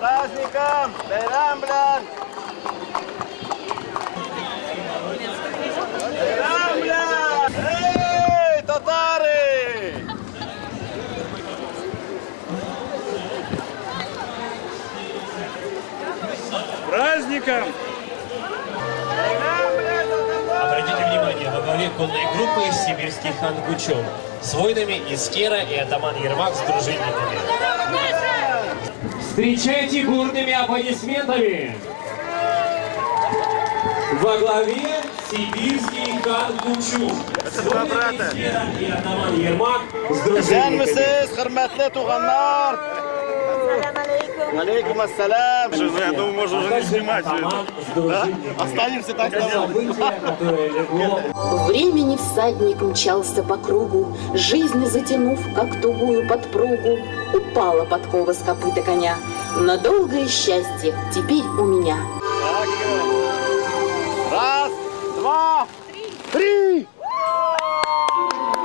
праздником! Bayram bilan! Bayram bilan! Ey, Tatari! Праздником! Обратите внимание, во главе конной группы сибирский хан Кучум с воинами из Кера и атаман Ермак с дружинниками. Встречайте бурными аплодисментами! Во главе сибирский хан Кучум с воинами из Кера и атаман Ермак с дружинниками. Gelmişsiniz, hürmetli tuğanlar. Алейкум ассалам. Я думаю, можно уже не снимать. Да? Останемся так с тобой. Времени всадник мчался по кругу, жизнь затянув, как тугую подпругу, упала подкова с копыта коня. На долгое счастье теперь у меня. Раз, два, три.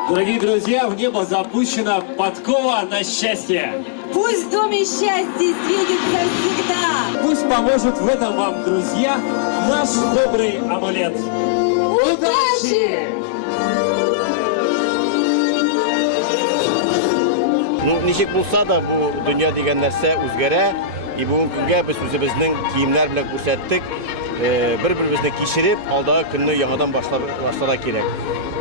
Дорогие друзья, в небо запущена подкова на счастье. Пусть в доме счастье светится всегда. Пусть поможет в этом вам, друзья, наш добрый амулет. Удачи! Ничек булса да бу дөнья дигән нәрсә үзгәрә. И бүгенге көнгә без үзебезнең киемнәр белән күрсәттек. Бер-беребезне кичереп, алдагы көнне яңадан башларга кирәк.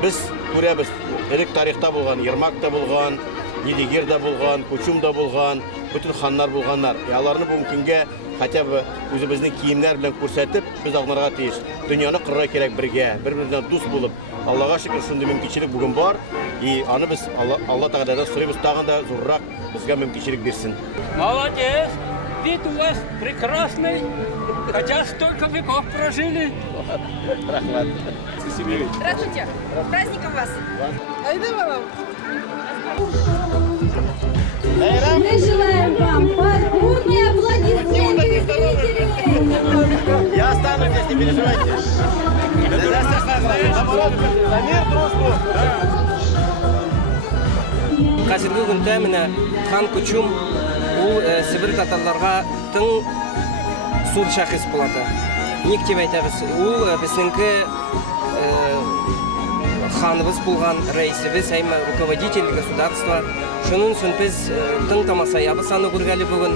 Без күрәбез, элек тарихта булган, Ермакта булган, Едигерда булган, Кучумда булган, бүтән ханнар булганнар. Аларны бүгенге көнгә хотя бы үзебезнең киемнәр белән күрсәтеп, без агнарга тиеш. Дөньяны кырга кирәк бергә, бер-беренә дус булып. Аллага шөкер, шундый мөмкинчелек бүген бар. И аны без Алла Тәгаләдән сорыйбыз, тагын да зуррак безгә мөмкинчелек бирсен. Молодец! Вид у вас прекрасный, хотя столько веков прожили. Здравствуйте! С праздником вас! Мы желаем вам бурные аплодисменты зрителей! Я останусь здесь, не переживайте. Наоборот, за мир, дружбу. Қазіргі күнде міне хан Кучум ол Сибир татарларға тың сур шахис болады. Ник деп айтабыз? Ол біздіңкі ханыбыз болған, рәисібіз, әйме руководитель государства. Шунun үшін біз тың тамасаябыз аны көргәлі бүгін.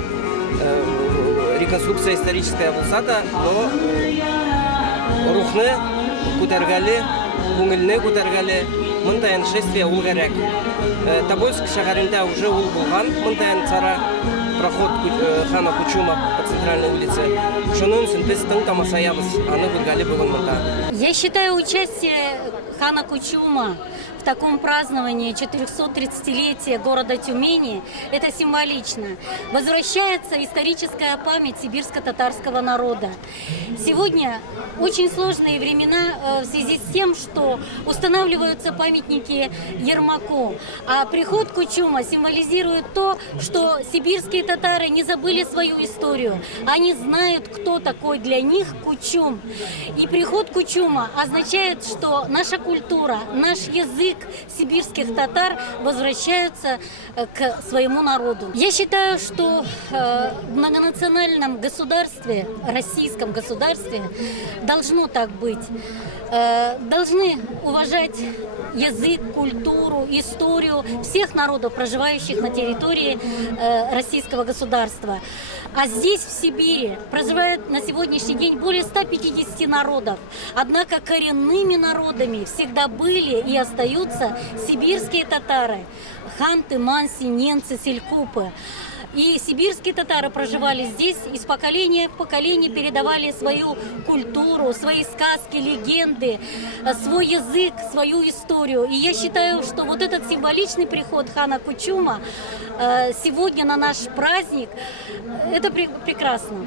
Реконструкция историческая болса да, но рухны көтергәлі, көңілні көтергәлі, мынтайын шествие ул керек. Тобольск шәһәрендә уже ул булган, мынтайын цара проход хана Кучума по центральной улице. Шунun үшін біз тың тамасаябыз аны көргәлі бүгін мынта. Я считаю участие хана Кучума в таком праздновании 430-летия города Тюмени – это символично. Возвращается историческая память сибирско-татарского народа. Сегодня очень сложные времена в связи с тем, что устанавливаются памятники Ермаку. А приход Кучума символизирует то, что сибирские татары не забыли свою историю. Они знают, кто такой для них Кучум. И приход Кучума означает, что наша культура, наш язык сибирских татар возвращаются к своему народу. Я считаю, что в многонациональном государстве, российском государстве, должно так быть. Должны уважать язык, культуру, историю всех народов, проживающих на территории российского государства. А здесь, в Сибири, проживает на сегодняшний день более 150 народов. Однако коренными народами всегда были и остаются сибирские татары, ханты, манси, ненцы, селькупы. И сибирские татары проживали здесь, из поколения в поколение передавали свою культуру, свои сказки, легенды, свой язык, свою историю. И я считаю, что вот этот символичный приход хана Кучума сегодня на наш праздник, это прекрасно.